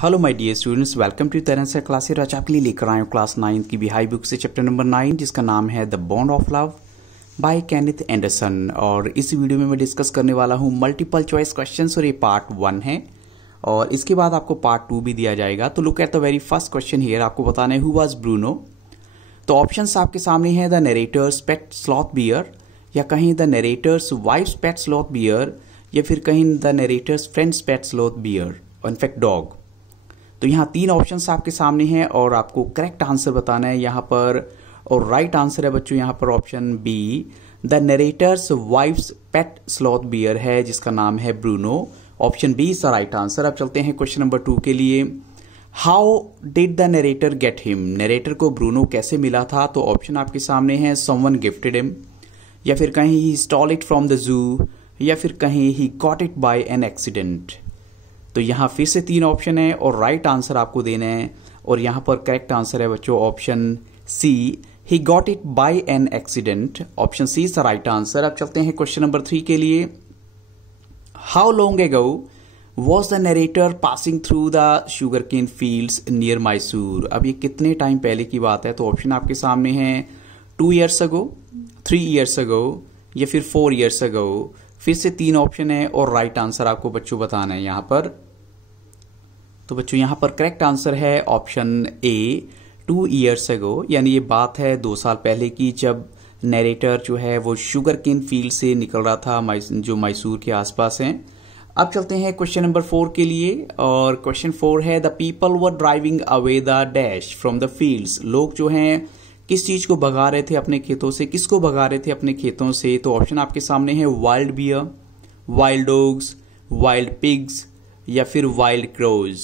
Hello my dear students, welcome to तरह से classes. आज आपके लिए लेकर आए क्लास 9 की बिहाई बुक से चैप्टर नंबर 9 जिसका नाम है the bond of love by Kenneth Anderson. और इस वीडियो में मैं डिस्कस करने वाला हूँ मल्टीपल चॉइस क्वेश्चंस और ये पार्ट 1 है और इसके बाद आपको पार्ट 2 भी दिया जाएगा। तो look at the very first question here. आपको बताना है हु वाज ब्रूनो। तो ऑप्शंस आपके सामने हैं the narrator's pet sloth bear, या कहीं the narrator's wife's pet sloth bear, या फिर कहीं the narrator's friend's pet sloth bear, in fact dog. तो यहाँ तीन ऑप्शंस आपके सामने हैं और आपको करेक्ट आंसर बताना है यहाँ पर। और राइट आंसर है बच्चों यहाँ पर option B, the narrator's wife's pet sloth bear है जिसका नाम है Bruno. Option B is the right answer. अब चलते हैं क्वेश्चन नंबर 2 के लिए। How did the narrator get him. Narrator को ब्रूनो कैसे मिला था? तो ऑप्शन आपके सामने है समवन गिफ्टेड हिम, या फिर कहीं ही stole it from the zoo, या फिर कहीं ही got it by an accident. तो यहाँ फिर से तीन ऑप्शन है और राइट आंसर आपको देना है और यहाँ पर करेक्ट आंसर है बच्चों option C, he got it by an accident. Option C is the right answer. अब चलते हैं क्वेश्चन नंबर 3 के लिए। How long ago was the narrator passing through the sugar cane fields near Mysore. अब ये कितने टाइम पहले की बात है? तो ऑप्शन आपके सामने है 2 years अगो, 3 years अगो, या फिर 4 years अगो। फिर से तीन ऑप्शन है और राइट आंसर आपको बच्चों बताना है यहाँ पर। तो बच्चों यहाँ पर करेक्ट आंसर है ऑप्शन ए, 2 years अगो, यानी ये बात है 2 साल पहले की, जब नरेटर जो है वो शुगर केन फील्ड से निकल रहा था जो मैसूर के आसपास हैं। अब चलते हैं क्वेश्चन नंबर 4 के लिए और क्वेश्चन 4 है the people were driving away the dash from the fields. लोग जो हैं किस चीज को भगा रहे थे अपने खेतों से? किसको भगा रहे थे अपने खेतों से? तो ऑप्शन आपके सामने है wild bear, wild dogs, wild pigs, या फिर वाइल्ड क्रोज।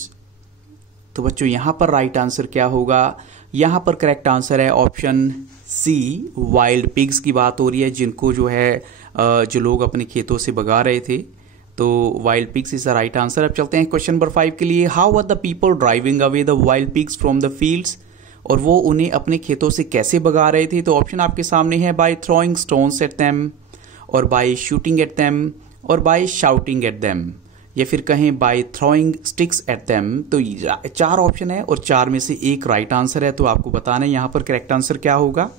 तो बच्चों यहां पर राइट आंसर क्या होगा? यहां पर करेक्ट आंसर है ऑप्शन सी, वाइल्ड पिग्स की बात हो रही है जिनको जो है जो लोग अपने खेतों से भगा रहे थे। तो wild pigs is the right answer. अब चलते हैं क्वेश्चन नंबर 5 के लिए। How were the people driving away the wild pigs from the fields. और वो उन्हें अपने खेतों से कैसे भगा रहे थे? तो ऑप्शन आपके सामने है by throwing stones at them, और बाय शूटिंग एट देम, और बाय शाउटिंग एट देम, या फिर कहें by throwing sticks at them. तो 4 ऑप्शन है और 4 में से एक राइट आंसर है। तो आपको बताना है यहाँ पर करेक्ट आंसर क्या होगा।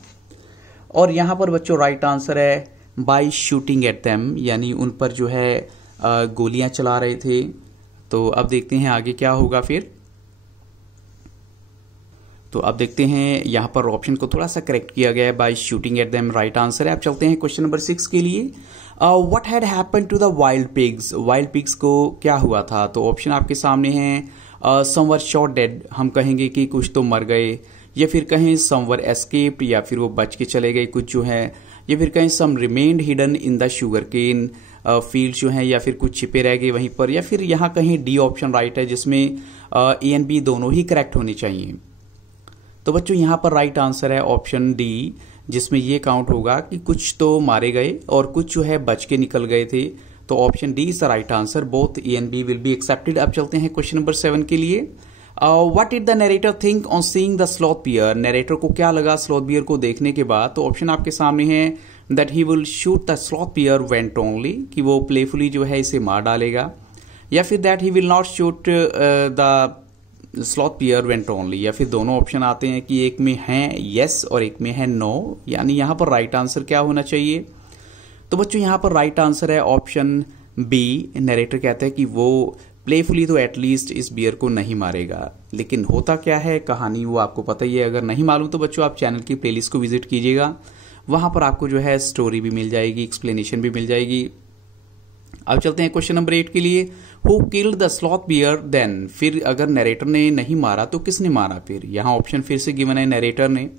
और यहाँ पर बच्चों राइट आंसर है बाय शूटिंग एट देम, यानी उन पर जो है गोलियां चला रहे थे। तो अब देखते हैं आगे क्या होगा फिर। तो अब देखते हैं यहाँ पर ऑप्शन को थोड़ा सा करेक्ट किया गया है, by shooting at them right answer है। अब चलते हैं क्वेश्चन नंबर 6 के लिए। What had happened to the wild pigs. Wild pigs को क्या हुआ था? तो ऑप्शन आपके सामने हैं सम वर शॉट डेड, हम कहेंगे कि कुछ तो मर गए, या फिर कहें सम वर एस्केप्ड, या फिर वो बच के चले गए कुछ जो है, या फिर कहें some remained hidden in the sugar cane field जो है, या फिर कुछ छिपे रह गए वहीं पर, या फिर यहाँ कहीं डी ऑप्शन राइट है जिसमें ए एंड बी दोनों ही करेक्ट होने चाहिए। तो बच्चों यहाँ पर राइट आंसर है ऑप्शन डी, जिसमें ये काउंट होगा कि कुछ तो मारे गए और कुछ जो है बच के निकल गए थे। तो option D is the right answer. Both A and B will be accepted. अब चलते हैं क्वेश्चन नंबर 7 के लिए। What did the narrator think on seeing the sloth bear. Narrator को क्या लगा स्लॉथ बियर को देखने के बाद? तो ऑप्शन आपके सामने है that he will shoot the sloth beer went only, कि वो प्लेफुली जो है इसे मार डालेगा, या फिर that he will not shoot the sloth beer went only, या फिर दोनों ऑप्शन आते हैं कि एक में है यस और एक में है नो, यानी यहां पर राइट आंसर क्या होना चाहिए? तो बच्चों यहां पर राइट आंसर है ऑप्शन बी। नरेटर कहते हैं कि वो प्लेफुली तो एटलीस्ट इस बियर को नहीं मारेगा, लेकिन होता क्या है कहानी वो आपको पता ही है। अगर नहीं मालूम तो बच्चों आप चैनल की प्लेलिस्ट को विजिट कीजिएगा, वहां पर आपको जो है स्टोरी भी मिल जाएगी, एक्सप्लेनेशन भी मिल जाएगी। अब चलते हैं क्वेश्चन नंबर 8 के लिए। Who killed the sloth bear then. फिर अगर नरेटर ने नहीं मारा तो किसने मारा? फिर यहाँ ऑप्शन फिर से गिवन है नरेटर ने,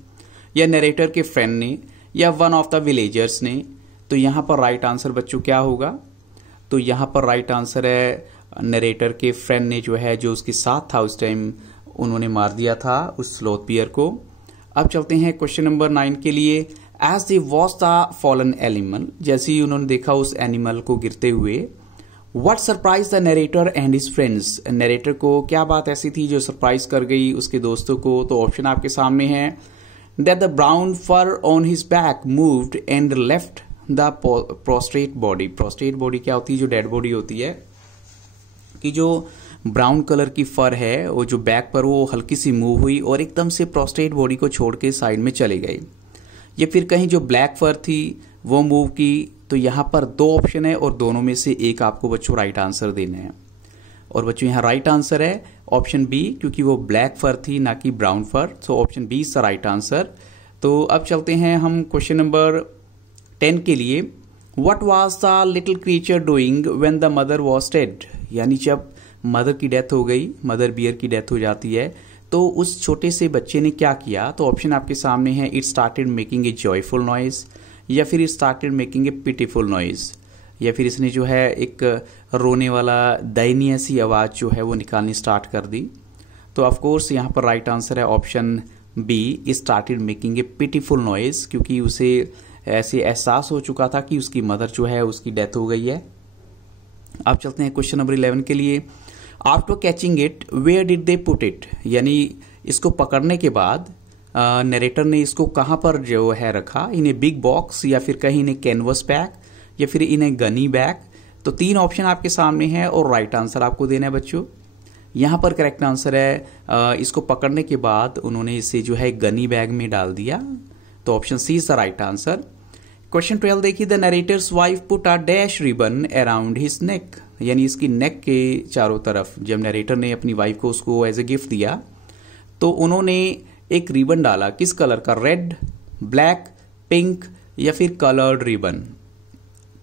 या नरेटर के फ्रेंड ने, या वन ऑफ द विलेजर्स ने। तो यहाँ पर राइट आंसर बच्चों क्या होगा? तो यहाँ पर राइट आंसर है नरेटर के फ्रेंड ने जो है, जो उसके साथ था उस टाइम, उन्होंने मार दिया था उस स्लॉथ बियर को। अब चलते हैं क्वेश्चन नंबर 9 के लिए। As they watch the fallen animal, जैसे ही उन्होंने देखा उस एनिमल को गिरते हुए, what surprise the narrator and his friends. Narrator को क्या बात ऐसी थी जो सरप्राइज कर गई उसके दोस्तों को? तो ऑप्शन आपके सामने है that the brown fur on his back moved and left the prostrate body. Prostrate body क्या होती है? जो डेड बॉडी होती है, कि जो ब्राउन कलर की फर है वो जो बैक पर वो हल्की सी मूव हुई और एकदम से प्रोस्ट्रेट बॉडी को छोड़ के साइड में चले गए। या फिर कहीं जो ब्लैक फर थी वो मूव की। तो यहाँ पर दो ऑप्शन है और दोनों में से एक आपको बच्चों राइट आंसर देना है। और बच्चों यहाँ राइट आंसर है ऑप्शन बी, क्योंकि वो ब्लैक फर थी ना कि brown fur. So option B is the right answer. तो अब चलते हैं हम क्वेश्चन नंबर 10 के लिए। What was the little creature doing when the mother was dead? यानी जब मदर की डेथ हो गई, मदर बियर की डेथ हो जाती है, तो उस छोटे से बच्चे ने क्या किया? तो ऑप्शन आपके सामने है, it started making A joyful noise, या फिर it started making a pitiful noise, या फिर इसने जो है एक रोने वाला दयनीय सी आवाज जो है वो निकालनी स्टार्ट कर दी। तो ऑफ कोर्स यहाँ पर राइट आंसर है option B, it started making a pitiful noise, क्योंकि उसे ऐसे एहसास हो चुका था कि उसकी मदर जो है उसकी डेथ हो गई है। अब चलते हैं क्वेश्चन नंबर 11 के लिए। After catching it where did they put it? यानी इसको पकड़ने के बाद नरेटर ने इसको कहां पर जो है रखा? इन ए बिग बॉक्स, या फिर कहीं इन ए कैनवस बैग, या फिर इन ए गनी बैग। तो तीन ऑप्शन आपके सामने है और राइट आंसर आपको देना है बच्चों। यहां पर करेक्ट आंसर है इसको पकड़ने के बाद उन्होंने इसे जो है गनी बैग में डाल दिया। तो option C is the right answer. Question 12 देखिए, the narrator's wife put a dash ribbon around his neck. यानी इसकी नेक के चारों तरफ जब नरेटर ने अपनी वाइफ को उसको एज ए गिफ्ट दिया तो उन्होंने एक रिबन डाला। किस कलर का? रेड, ब्लैक, पिंक, या फिर कलर्ड रिबन।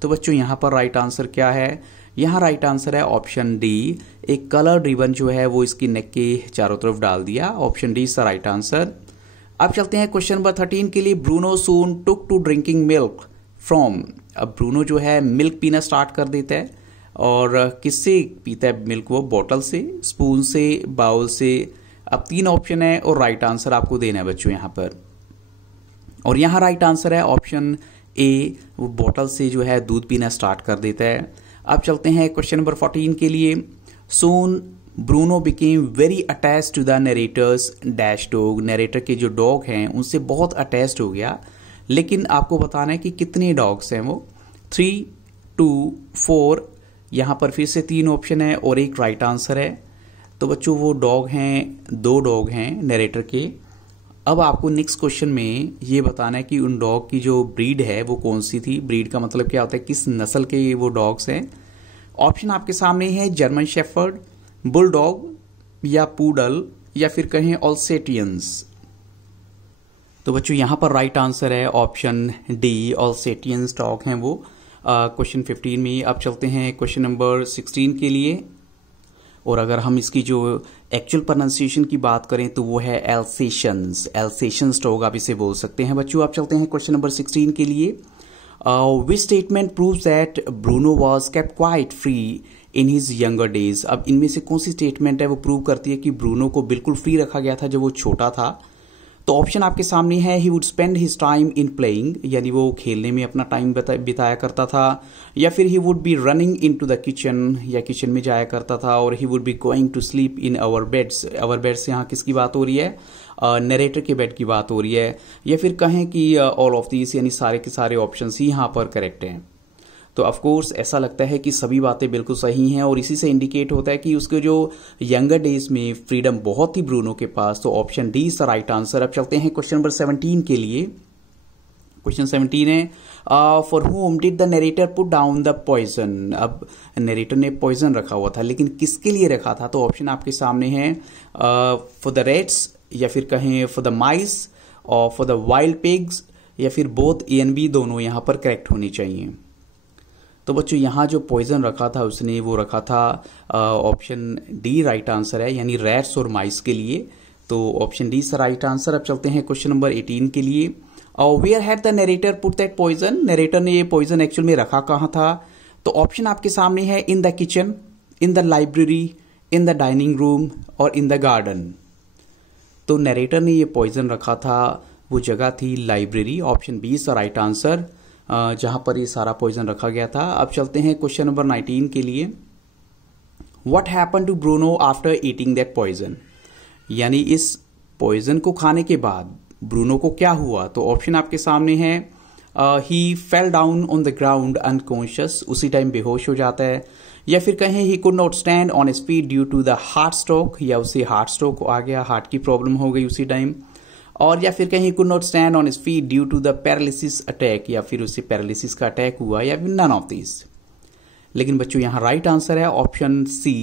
तो बच्चों यहां पर राइट आंसर क्या है? यहां राइट आंसर है ऑप्शन डी, एक कलर्ड रिबन जो है वो इसकी नेक के चारों तरफ डाल दिया। Option D is the right answer. अब चलते हैं क्वेश्चन नंबर 13 के लिए। Bruno soon took to drinking milk from. अब ब्रूनो जो है मिल्क पीना स्टार्ट कर देता है, और किससे पीता है मिल्क? वो बॉटल से, स्पून से, बाउल से। अब तीन ऑप्शन है और राइट आंसर आपको देना है बच्चों यहां पर। और यहां राइट आंसर है ऑप्शन ए, वो बॉटल से जो है दूध पीना स्टार्ट कर देता है। अब चलते हैं क्वेश्चन नंबर 14 के लिए। Soon Bruno became very attached to the narrator's dash dog. Narrator के जो डॉग हैं उनसे बहुत अटैच्ड हो गया। लेकिन आपको बताना है कि कितने डॉग्स हैं वो? 3, 2, 4। यहां पर फिर से तीन ऑप्शन है और एक राइट आंसर है। तो बच्चों वो डॉग हैं, 2 डॉग हैं नरेटर के। अब आपको नेक्स्ट क्वेश्चन में ये बताना है कि उन डॉग की जो ब्रीड है वो कौन सी थी। ब्रीड का मतलब क्या होता है, किस नस्ल के वो डॉग्स हैं। ऑप्शन आपके सामने है, जर्मन शेफर्ड, बुलडॉग, या पूडल, या फिर कहें ऑल्सेटियंस। तो बच्चों यहां पर राइट आंसर है ऑप्शन डी, ऑल्सेटियंस डॉग हैं वो क्वेश्चन 15 में। अब चलते हैं क्वेश्चन नंबर 16 के लिए। और अगर हम इसकी जो एक्चुअल प्रोनाउंसिएशन की बात करें तो वो है एल्सेशियंस। एल्सेशियंस डॉग आप इसे बोल सकते हैं बच्चों। आप चलते हैं क्वेश्चन नंबर 16 के लिए। Which statement proves that Bruno was kept quite free in his younger days? अब इनमें से कौन सी स्टेटमेंट है वो प्रूव करती है कि ब्रूनो को बिल्कुल फ्री रखा गया था जब वो छोटा था? तो ऑप्शन आपके सामने है, he would spend his time in playing, यानी वो खेलने में अपना टाइम बिताया करता था, या फिर he would be running into the kitchen, या किचन में जाया करता था, और he would be going to sleep in our beds. Our beds यहाँ किसकी बात हो रही है? नरेटर के बेड की बात हो रही है। या फिर कहें कि ऑल ऑफ दीज, यानी सारे के सारे ऑप्शन ही यहाँ पर करेक्ट हैं। तो ऑफ कोर्स ऐसा लगता है कि सभी बातें बिल्कुल सही हैं, और इसी से इंडिकेट होता है कि उसके जो यंगर डेज में फ्रीडम बहुत थी ब्रूनो के पास। तो option D is the right answer. अब चलते हैं क्वेश्चन नंबर 17 के लिए। क्वेश्चन 17 है, for whom did the narrator put down the poison? अब नरेटर ने पॉइजन रखा हुआ था, लेकिन किसके लिए रखा था? तो ऑप्शन आपके सामने है, फॉर द रेट्स, या फिर कहें फॉर द माइस, और फॉर द वाइल्ड पिग्स, या फिर बोथ ए एंड बी दोनों यहां पर करेक्ट होनी चाहिए। तो बच्चों यहाँ जो पॉइजन रखा था उसने वो रखा था ऑप्शन डी राइट आंसर है, यानी रैट्स और माइस के लिए। तो ऑप्शन डी से राइट आंसर। अब चलते हैं क्वेश्चन नंबर 18 के लिए। Where had the narrator put that poison? Narrator ने ये पॉइजन एक्चुअल में रखा कहाँ था? तो ऑप्शन आपके सामने है, in the kitchen, in the library, in the dining room, और इन द गार्डन। तो नरेटर ने ये पॉइजन रखा था, वो जगह थी library. Option B is the right answer, जहां पर ये सारा पॉइजन रखा गया था। अब चलते हैं क्वेश्चन नंबर 19 के लिए। What happen to Bruno after eating that poison? यानी इस पॉइजन को खाने के बाद ब्रूनो को क्या हुआ? तो ऑप्शन आपके सामने है, he fell down on the ground unconscious, उसी टाइम बेहोश हो जाता है, या फिर कहें he could not stand on his feet due to the heart stroke, या उसे हार्ट स्ट्रोक आ गया, हार्ट की प्रॉब्लम हो गई उसी टाइम। और या फिर कहीं could not stand on his feet due to the paralysis attack, या फिर उसे पैरालिसिस का अटैक हुआ, या फिर नन ऑफ दिस। लेकिन बच्चों यहाँ राइट आंसर है option C,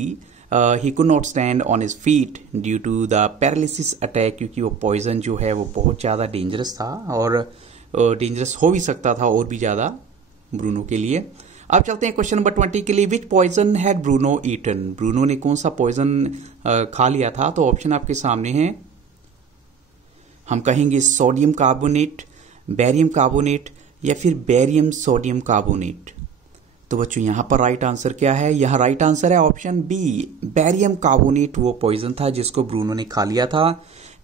he could not stand on his feet due to the paralysis attack, क्योंकि वो पॉइजन जो है वो बहुत ज़्यादा डेंजरस था और डेंजरस हो भी सकता था और भी ज़्यादा ब्रूनो के लिए। अब चलते हैं क्वेश्चन नंबर 20 के लिए। Which poison had Bruno eaten, Bruno ने कौन सा पॉइजन खा लिया था? तो ऑप्शन आपके सामने हैं, हम कहेंगे सोडियम कार्बोनेट, बेरियम कार्बोनेट, या फिर बेरियम सोडियम कार्बोनेट। तो बच्चों यहां पर राइट आंसर क्या है? यह राइट आंसर है ऑप्शन बी, बेरियम कार्बोनेट वो पॉइजन था जिसको ब्रूनो ने खा लिया था।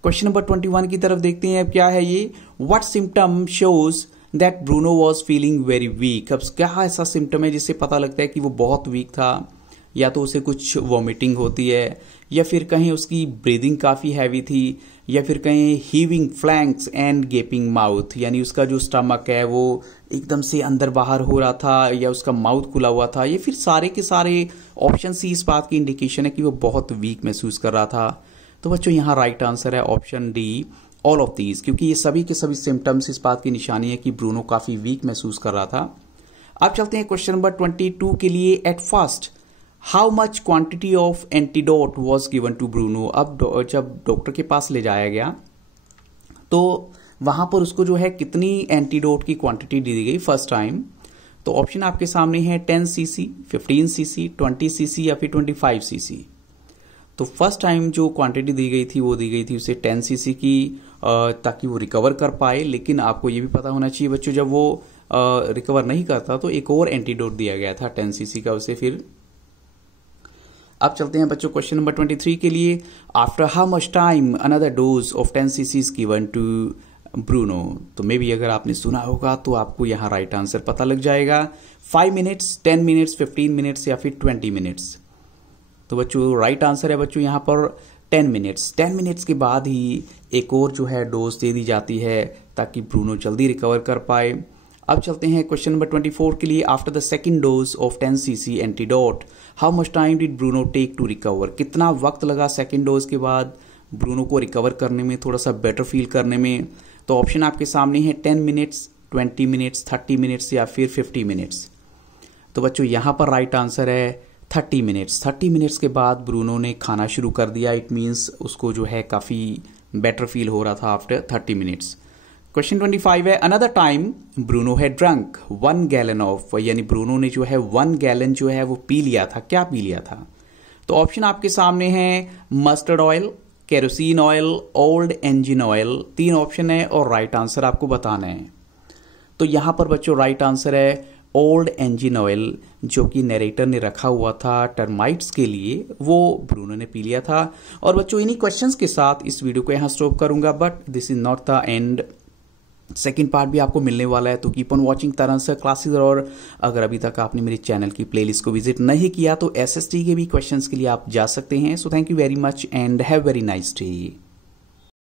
क्वेश्चन नंबर 21 की तरफ देखते हैं, अब क्या है ये, what symptom shows that Bruno was feeling very weak. अब क्या ऐसा सिम्टम है जिससे पता लगता है कि वो बहुत वीक था? या तो उसे कुछ वॉमिटिंग होती है, या फिर कहीं उसकी ब्रीदिंग काफ़ी हैवी थी, या फिर कहीं हीविंग फ्लैंक्स एंड गेपिंग माउथ, यानी उसका जो स्टमक है वो एकदम से अंदर बाहर हो रहा था, या उसका माउथ खुला हुआ था, या फिर सारे के सारे ऑप्शन सी इस बात की इंडिकेशन है कि वो बहुत वीक महसूस कर रहा था। तो बच्चों यहाँ राइट आंसर है option D, all of these, क्योंकि ये सभी के सभी सिम्टम्स इस बात की निशानी है कि ब्रूनो काफ़ी वीक महसूस कर रहा था। अब चलते हैं क्वेश्चन नंबर 22 के लिए। At first how much quantity of antidote was given to Bruno. अब जब डॉक्टर के पास ले जाया गया तो वहां पर उसको जो है कितनी एंटीडोट की क्वांटिटी दी गई फर्स्ट टाइम? तो ऑप्शन आपके सामने है 10 सीसी, 15 सीसी, 20 सीसी, या फिर 25 सीसी। तो फर्स्ट टाइम जो क्वांटिटी दी गई थी वो दी गई थी उसे 10 सीसी की, ताकि वो रिकवर कर पाए। लेकिन आपको ये भी पता होना चाहिए बच्चों, जब वो रिकवर नहीं करता तो एक और एंटीडोट दिया गया था 10 सीसी का उसे फिर। अब चलते हैं बच्चों क्वेश्चन नंबर 23 के लिए। After how much time another dose of 10 CC is given to Bruno. तो मे भी अगर आपने सुना होगा तो आपको यहाँ राइट आंसर पता लग जाएगा। 5 मिनट्स, 10 मिनट्स, 15 मिनट्स, या फिर 20 मिनट्स। तो बच्चों राइट आंसर है बच्चों यहाँ पर 10 मिनट्स। 10 मिनट्स के बाद ही एक और जो है डोज दे दी जाती है ताकि ब्रूनो जल्दी रिकवर कर पाए। अब चलते हैं क्वेश्चन नंबर 24 के लिए। After the second dose of 10 CC antidote how much time did Bruno take to recover. कितना वक्त लगा सेकंड डोज के बाद ब्रूनो को रिकवर करने में, थोड़ा सा बेटर फील करने में? तो ऑप्शन आपके सामने है 10 मिनट्स, 20 मिनट्स, 30 मिनट्स, या फिर 50 मिनट्स। तो बच्चों यहाँ पर राइट आंसर है 30 मिनट्स। 30 मिनट्स के बाद ब्रूनो ने खाना शुरू कर दिया। इट मीन्स उसको जो है काफ़ी बेटर फील हो रहा था आफ्टर 30 मिनट्स। क्वेश्चन 25 है। अनदर टाइम ब्रूनो है ड्रंक 1 गैलन ऑफ, यानी ब्रूनो ने जो है 1 गैलन जो है वो पी लिया था। क्या पी लिया था? तो ऑप्शन आपके सामने है mustard oil, kerosene oil, old engine oil. 3 option है और राइट आंसर आपको बताना है। तो यहां पर बच्चों राइट आंसर है ओल्ड इंजन ऑयल, जो कि नरेटर ने रखा हुआ था टर्माइट्स के लिए, वो ब्रूनो ने पी लिया था। और बच्चों इन्हीं क्वेश्चंस के साथ इस वीडियो को यहां स्टॉप करूंगा, but this is not the end. Second part भी आपको मिलने वाला है, तो कीप ऑन वॉचिंग तरह क्लासेस। और अगर अभी तक आपने मेरे चैनल की प्लेलिस्ट को विजिट नहीं किया तो एसएसटी के भी क्वेश्चंस के लिए आप जा सकते हैं। So thank you very much and have very nice day.